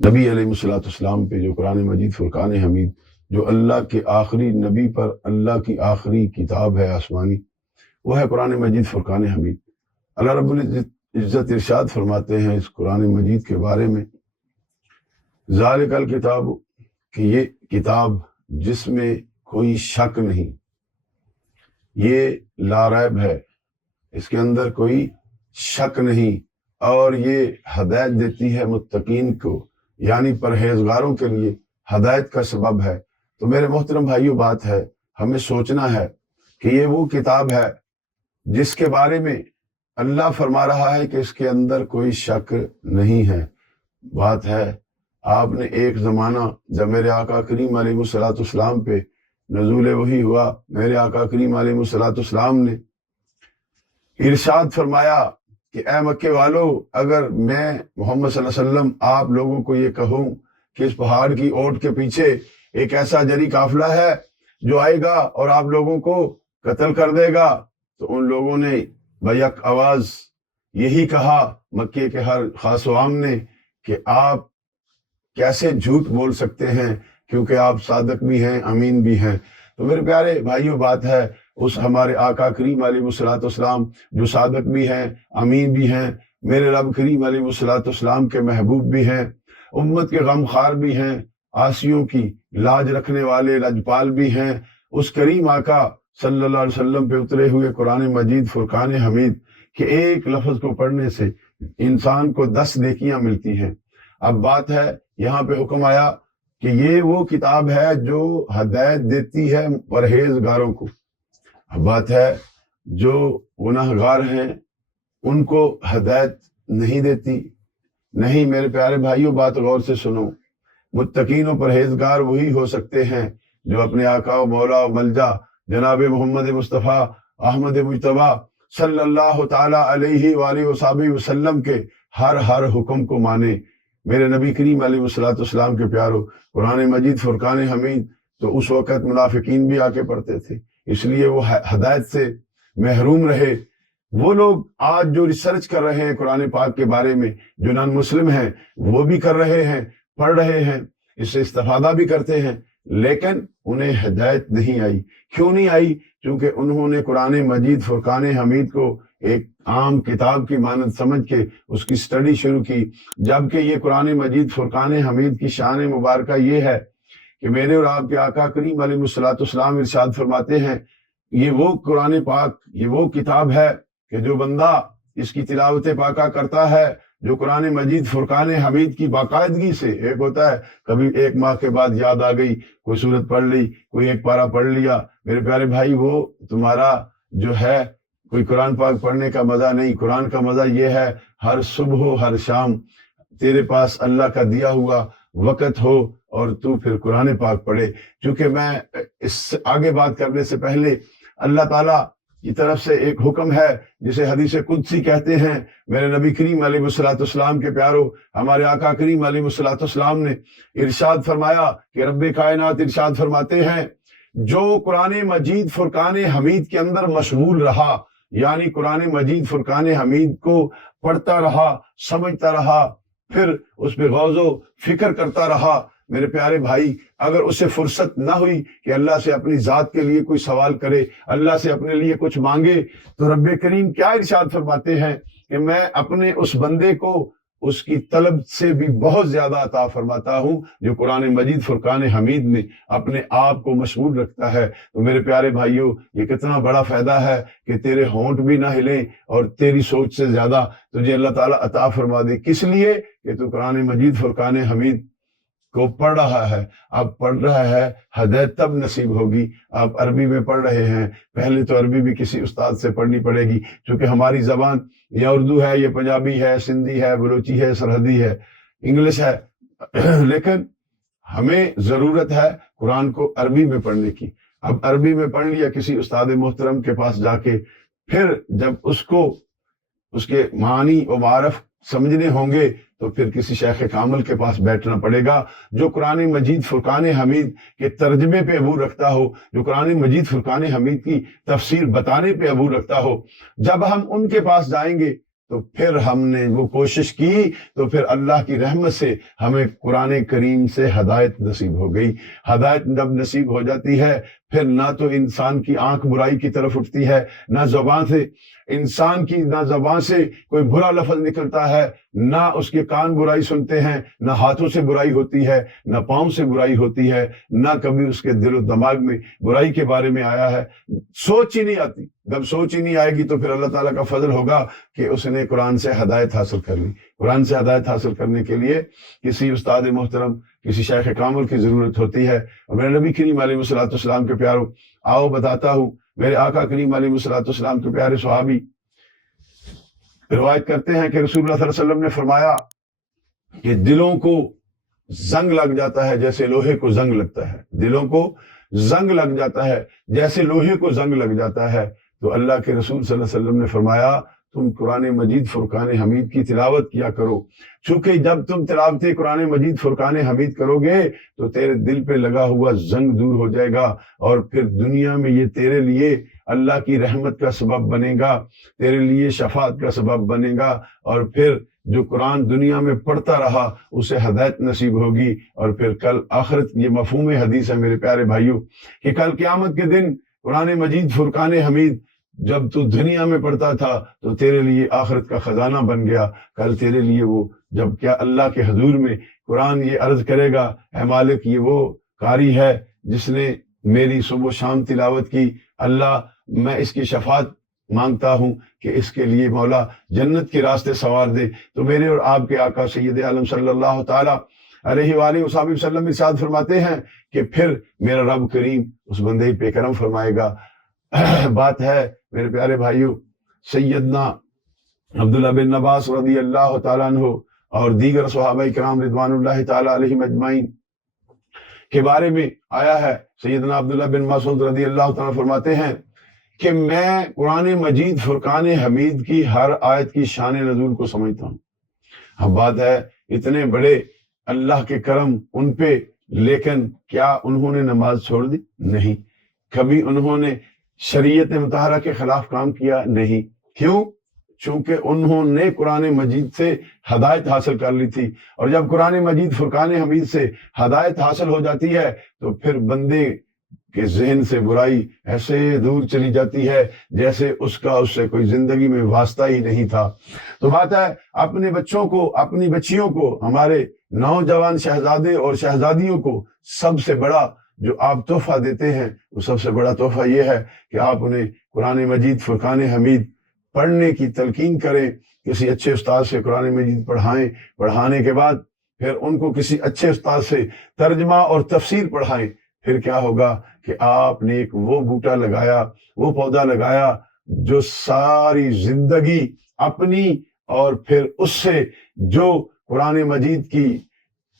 نبی علیہ الصلوۃ والسلام پہ جو قرآن مجید فرقان حمید، جو اللہ کے آخری نبی پر اللہ کی آخری کتاب ہے آسمانی، وہ ہے قرآن مجید فرقان حمید۔ اللہ رب العزت ارشاد فرماتے ہیں اس قرآن مجید کے بارے میں، ذالک الکتاب، کہ یہ کتاب جس میں کوئی شک نہیں، یہ لا ریب ہے، اس کے اندر کوئی شک نہیں، اور یہ ہدایت دیتی ہے متقین کو، یعنی پرہیزگاروں کے لیے ہدایت کا سبب ہے۔ تو میرے محترم بھائیوں، بات ہے ہمیں سوچنا ہے کہ یہ وہ کتاب ہے جس کے بارے میں اللہ فرما رہا ہے کہ اس کے اندر کوئی شک نہیں ہے۔ بات ہے آپ نے ایک زمانہ جب میرے آقا کریم علیہ الصلوۃ والسلام پہ نزول وحی ہوا، میرے آقا کریم علیہ الصلوۃ والسلام نے ارشاد فرمایا کہ اے مکے والو، اگر میں محمد صلی اللہ علیہ وسلم آپ لوگوں کو یہ کہوں کہ اس پہاڑ کی اوٹ کے پیچھے ایک ایسا جری قافلہ ہے جو آئے گا اور آپ لوگوں کو قتل کر دے گا، تو ان لوگوں نے بیک آواز یہی کہا، مکے کے ہر خاص و عام نے، کہ آپ کیسے جھوٹ بول سکتے ہیں، کیونکہ آپ صادق بھی ہیں، امین بھی ہیں۔ تو میرے پیارے بھائیوں، بات ہے اس ہمارے آقا کریم علیہ الصلوۃ والسلام جو صادق بھی ہیں، امین بھی ہیں، میرے رب کریم علیہ الصلوۃ والسلام کے محبوب بھی ہیں، امت کے غمخوار بھی ہیں، عاصیوں کی لاج رکھنے والے لجپال بھی ہیں، اس کریم آقا صلی اللہ علیہ وسلم پہ اترے ہوئے قرآن مجید فرقان حمید کہ ایک لفظ کو پڑھنے سے انسان کو 10 نیکیاں ملتی ہیں۔ اب بات ہے یہاں پہ حکم آیا کہ یہ وہ کتاب ہے جو ہدایت دیتی ہے پرہیزگاروں کو۔ اب بات ہے جو گناہ گار ہیں ان کو ہدایت نہیں دیتی۔ نہیں میرے پیارے بھائیوں، بات غور سے سنو، متقین و پرہیزگار وہی ہو سکتے ہیں جو اپنے آقا و مولا و ملجا جناب محمد مصطفیٰ احمد مجتبیٰ صلی اللہ تعالی علیہ وآلہ وصحبہ وسلم کے ہر حکم کو مانے۔ میرے نبی کریم علیہ الصلوۃ والسلام کے پیارو، قرآن مجید فرقان حمید تو اس وقت منافقین بھی آ کے پڑھتے تھے، اس لیے وہ ہدایت سے محروم رہے۔ وہ لوگ آج جو ریسرچ کر رہے ہیں قرآن پاک کے بارے میں، جو نان مسلم ہیں وہ بھی کر رہے ہیں، پڑھ رہے ہیں، اس سے استفادہ بھی کرتے ہیں، لیکن انہیں ہدایت نہیں آئی۔ کیوں نہیں آئی؟ کیونکہ انہوں نے قرآن مجید فرقان حمید کو ایک عام کتاب کی مانند سمجھ کے اس کی سٹڈی شروع کی، جبکہ یہ قرآن مجید فرقان حمید کی شان مبارکہ یہ ہے کہ میرے اور آپ کے آقا کریم علیہ الصلوۃ والسلام ارشاد فرماتے ہیں، یہ وہ قرآن پاک، یہ وہ کتاب ہے کہ جو بندہ اس کی تلاوت پاکہ کرتا ہے، جو قرآن مجید فرقان حمید کی باقاعدگی سے، ایک ہوتا ہے کبھی ایک ماہ کے بعد یاد آ گئی، کوئی سورت پڑھ لی، کوئی ایک پارہ پڑھ لیا، میرے پیارے بھائی وہ تمہارا جو ہے کوئی قرآن پاک پڑھنے کا مزہ نہیں۔ قرآن کا مزہ یہ ہے ہر صبح ہو، ہر شام تیرے پاس اللہ کا دیا ہوا وقت ہو اور تو پھر قرآن پاک پڑھے۔ چونکہ میں اس سے آگے بات کرنے سے پہلے اللہ تعالیٰ کی طرف سے ایک حکم ہے جسے حدیث قدسی کہتے ہیں، میرے نبی کریم علیہ الصلوۃ والسلام کے پیارو، ہمارے آقا کریم علیہ الصلوۃ والسلام نے ارشاد فرمایا کہ رب کائنات ارشاد فرماتے ہیں، جو قرآن مجید فرقان حمید کے اندر مشغول رہا، یعنی قرآن مجید فرقان حمید کو پڑھتا رہا، سمجھتا رہا، پھر اس پہ غور و فکر کرتا رہا، میرے پیارے بھائی اگر اسے فرصت نہ ہوئی کہ اللہ سے اپنی ذات کے لیے کوئی سوال کرے، اللہ سے اپنے لیے کچھ مانگے، تو رب کریم کیا ارشاد فرماتے ہیں کہ میں اپنے اس بندے کو اس کی طلب سے بھی بہت زیادہ عطا فرماتا ہوں جو قرآن مجید فرقان حمید میں اپنے آپ کو مشغول رکھتا ہے۔ تو میرے پیارے بھائیوں، یہ کتنا بڑا فائدہ ہے کہ تیرے ہونٹ بھی نہ ہلیں اور تیری سوچ سے زیادہ تجھے اللہ تعالیٰ عطا فرما دے، کس لیے کہ تو قرآن مجید فرقان حمید کو پڑھ رہا ہے۔ اب پڑھ رہا ہے، ہدایت تب نصیب ہوگی۔ آپ عربی میں پڑھ رہے ہیں، پہلے تو عربی بھی کسی استاد سے پڑھنی پڑے گی، چونکہ ہماری زبان یا اردو ہے، یا پنجابی ہے، سندھی ہے، بلوچی ہے، سرحدی ہے، انگلش ہے، لیکن ہمیں ضرورت ہے قرآن کو عربی میں پڑھنے کی۔ اب عربی میں پڑھ لیا کسی استاد محترم کے پاس جا کے، پھر جب اس کو اس کے معانی و معارف سمجھنے ہوں گے تو پھر کسی شیخ کامل کے پاس بیٹھنا پڑے گا جو قرآن مجید فرقان حمید کے ترجمے پہ عبور رکھتا ہو، جو قرآن مجید فرقان حمید کی تفسیر بتانے پہ عبور رکھتا ہو۔ جب ہم ان کے پاس جائیں گے تو پھر ہم نے وہ کوشش کی تو پھر اللہ کی رحمت سے ہمیں قرآن کریم سے ہدایت نصیب ہو گئی۔ ہدایت جب نصیب ہو جاتی ہے پھر نہ تو انسان کی آنکھ برائی کی طرف اٹھتی ہے، نہ زبان سے انسان کی نہ زبان سے کوئی برا لفظ نکلتا ہے، نہ اس کے کان برائی سنتے ہیں، نہ ہاتھوں سے برائی ہوتی ہے، نہ پاؤں سے برائی ہوتی ہے، نہ کبھی اس کے دل و دماغ میں برائی کے بارے میں آیا ہے، سوچ ہی نہیں آتی۔ جب سوچ ہی نہیں آئے گی تو پھر اللہ تعالیٰ کا فضل ہوگا کہ اس نے قرآن سے ہدایت حاصل کر لی۔ قرآن سے ہدایت حاصل کرنے کے لیے کسی استاد محترم، کسی شیخ کامل کی ضرورت ہوتی ہے۔ اور میرے نبی کریم علیہ الصلوۃ والسلام کے پیاروں، آؤ بتاتا ہوں، میرے آقا کریم علیہ الصلوۃ والسلام کے پیارے صحابی روایت کرتے ہیں کہ رسول اللہ صلی اللہ علیہ وسلم نے فرمایا کہ دلوں کو زنگ لگ جاتا ہے جیسے لوہے کو زنگ لگتا ہے، دلوں کو زنگ لگ جاتا ہے جیسے لوہے کو زنگ لگ جاتا ہے۔ تو اللہ کے رسول صلی اللہ علیہ وسلم نے فرمایا تم قرآن مجید فرقان حمید کی تلاوت کیا کرو، چونکہ جب تم تلاوت قرآن مجید فرقان حمید کرو گے تو تیرے دل پہ لگا ہوا زنگ دور ہو جائے گا، اور پھر دنیا میں یہ تیرے لیے اللہ کی رحمت کا سبب بنے گا، تیرے لیے شفاعت کا سبب بنے گا، اور پھر جو قرآن دنیا میں پڑھتا رہا اسے ہدایت نصیب ہوگی۔ اور پھر کل آخرت، یہ مفہوم حدیث ہے میرے پیارے بھائیوں، کہ کل قیامت کے دن قرآن مجید فرقان حمید جب تو دنیا میں پڑھتا تھا تو تیرے لیے آخرت کا خزانہ بن گیا۔ کل تیرے لیے وہ جب کیا اللہ کے حضور میں قرآن یہ عرض کرے گا، اے مالک یہ وہ قاری ہے جس نے میری صبح و شام تلاوت کی، اللہ میں اس کی شفاعت مانگتا ہوں کہ اس کے لیے مولا جنت کے راستے سوار دے۔ تو میرے اور آپ کے آقا سید عالم صلی اللہ تعالی علیہ وآلہ وصحبہ وسلم ارشاد فرماتے ہیں کہ پھر میرا رب کریم اس بندے پہ کرم فرمائے گا۔ بات ہے میرے پیارے بھائیوں، سیدنا عبداللہ بن عباس رضی اللہ تعالیٰ عنہ اور دیگر صحابہ کرام رضوان اللہ تعالیٰ علیہم اجمعین کے بارے میں آیا ہے۔ سیدنا عبداللہ بن مسعود رضی اللہ تعالیٰ فرماتے ہیں کہ میں قرآن مجید فرقان حمید کی ہر آیت کی شان نزول کو سمجھتا ہوں۔ اب بات ہے اتنے بڑے اللہ کے کرم ان پہ، لیکن کیا انہوں نے نماز چھوڑ دی؟ نہیں۔ کبھی انہوں نے شریعت مطہرہ کے خلاف کام کیا؟ نہیں۔ کیوں؟ چونکہ انہوں نے قرآن مجید سے ہدایت حاصل کر لی تھی، اور جب قرآن مجید فرقان حمید سے ہدایت حاصل ہو جاتی ہے تو پھر بندے کے ذہن سے برائی ایسے دور چلی جاتی ہے جیسے اس کا اس سے کوئی زندگی میں واسطہ ہی نہیں تھا۔ تو بات ہے اپنے بچوں کو، اپنی بچیوں کو، ہمارے نوجوان شہزادے اور شہزادیوں کو سب سے بڑا جو آپ تحفہ دیتے ہیں وہ سب سے بڑا تحفہ یہ ہے کہ آپ انہیں قرآن مجید فرقان حمید پڑھنے کی تلقین کریں، کسی اچھے استاد سے قرآن مجید پڑھائیں، پڑھانے کے بعد پھر ان کو کسی اچھے استاد سے ترجمہ اور تفسیر پڑھائیں۔ پھر کیا ہوگا کہ آپ نے ایک وہ بوٹا لگایا، وہ پودا لگایا جو ساری زندگی اپنی اور پھر اس سے جو قرآن مجید کی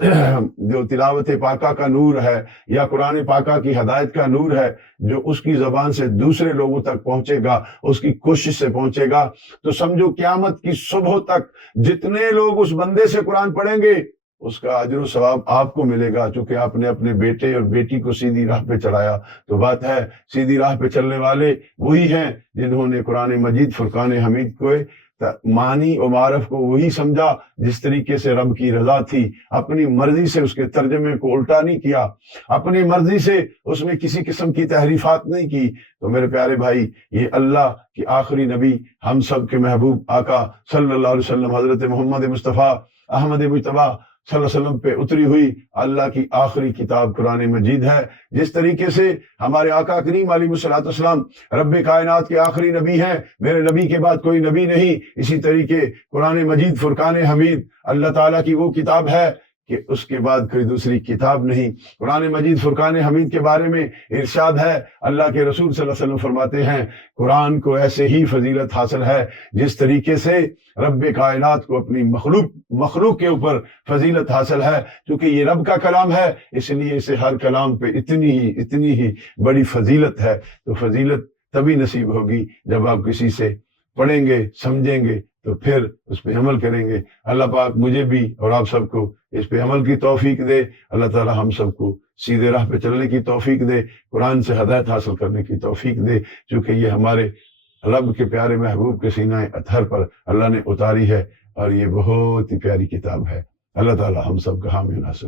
جو تلاوت پاکہ کا نور ہے یا قرآن پاکہ کی ہدایت کا نور ہے جو اس کی زبان سے دوسرے لوگوں تک پہنچے گا، اس کی کوشش سے پہنچے گا، تو سمجھو قیامت کی صبح تک جتنے لوگ اس بندے سے قرآن پڑھیں گے اس کا اجر و ثواب آپ کو ملے گا، چونکہ آپ نے اپنے بیٹے اور بیٹی کو سیدھی راہ پہ چڑھایا۔ تو بات ہے سیدھی راہ پہ چلنے والے وہی ہیں جنہوں نے قرآن مجید فرقان حمید کو معنی و معرف کو وہی سمجھا جس طریقے سے رب کی رضا تھی، اپنی مرضی سے اس کے ترجمے کو الٹا نہیں کیا، اپنی مرضی سے اس میں کسی قسم کی تحریفات نہیں کی۔ تو میرے پیارے بھائی، یہ اللہ کی آخری نبی، ہم سب کے محبوب آقا صلی اللہ علیہ وسلم حضرت محمد مصطفیٰ احمد مجتبیٰ صلی اللہ علیہ وسلم پہ اتری ہوئی اللہ کی آخری کتاب قرآن مجید ہے۔ جس طریقے سے ہمارے آقا کریم علیہ الصلوۃ والسلام رب کائنات کے آخری نبی ہیں، میرے نبی کے بعد کوئی نبی نہیں، اسی طریقے قرآن مجید فرقان حمید اللہ تعالیٰ کی وہ کتاب ہے کہ اس کے بعد کوئی دوسری کتاب نہیں۔ قرآن مجید فرقان حمید کے بارے میں ارشاد ہے، اللہ کے رسول صلی اللہ علیہ وسلم فرماتے ہیں قرآن کو ایسے ہی فضیلت حاصل ہے جس طریقے سے رب کائنات کو اپنی مخلوق کے اوپر فضیلت حاصل ہے، کیونکہ یہ رب کا کلام ہے اس لیے اسے ہر کلام پہ اتنی ہی بڑی فضیلت ہے۔ تو فضیلت تبھی نصیب ہوگی جب آپ کسی سے پڑھیں گے، سمجھیں گے، تو پھر اس پہ عمل کریں گے۔ اللہ پاک مجھے بھی اور آپ سب کو اس پہ عمل کی توفیق دے۔ اللہ تعالی ہم سب کو سیدھے راہ پہ چلنے کی توفیق دے، قرآن سے ہدایت حاصل کرنے کی توفیق دے، چونکہ یہ ہمارے رب کے پیارے محبوب کے سینہ اطہر پر اللہ نے اتاری ہے، اور یہ بہت ہی پیاری کتاب ہے۔ اللہ تعالی ہم سب کا حامی و ناصر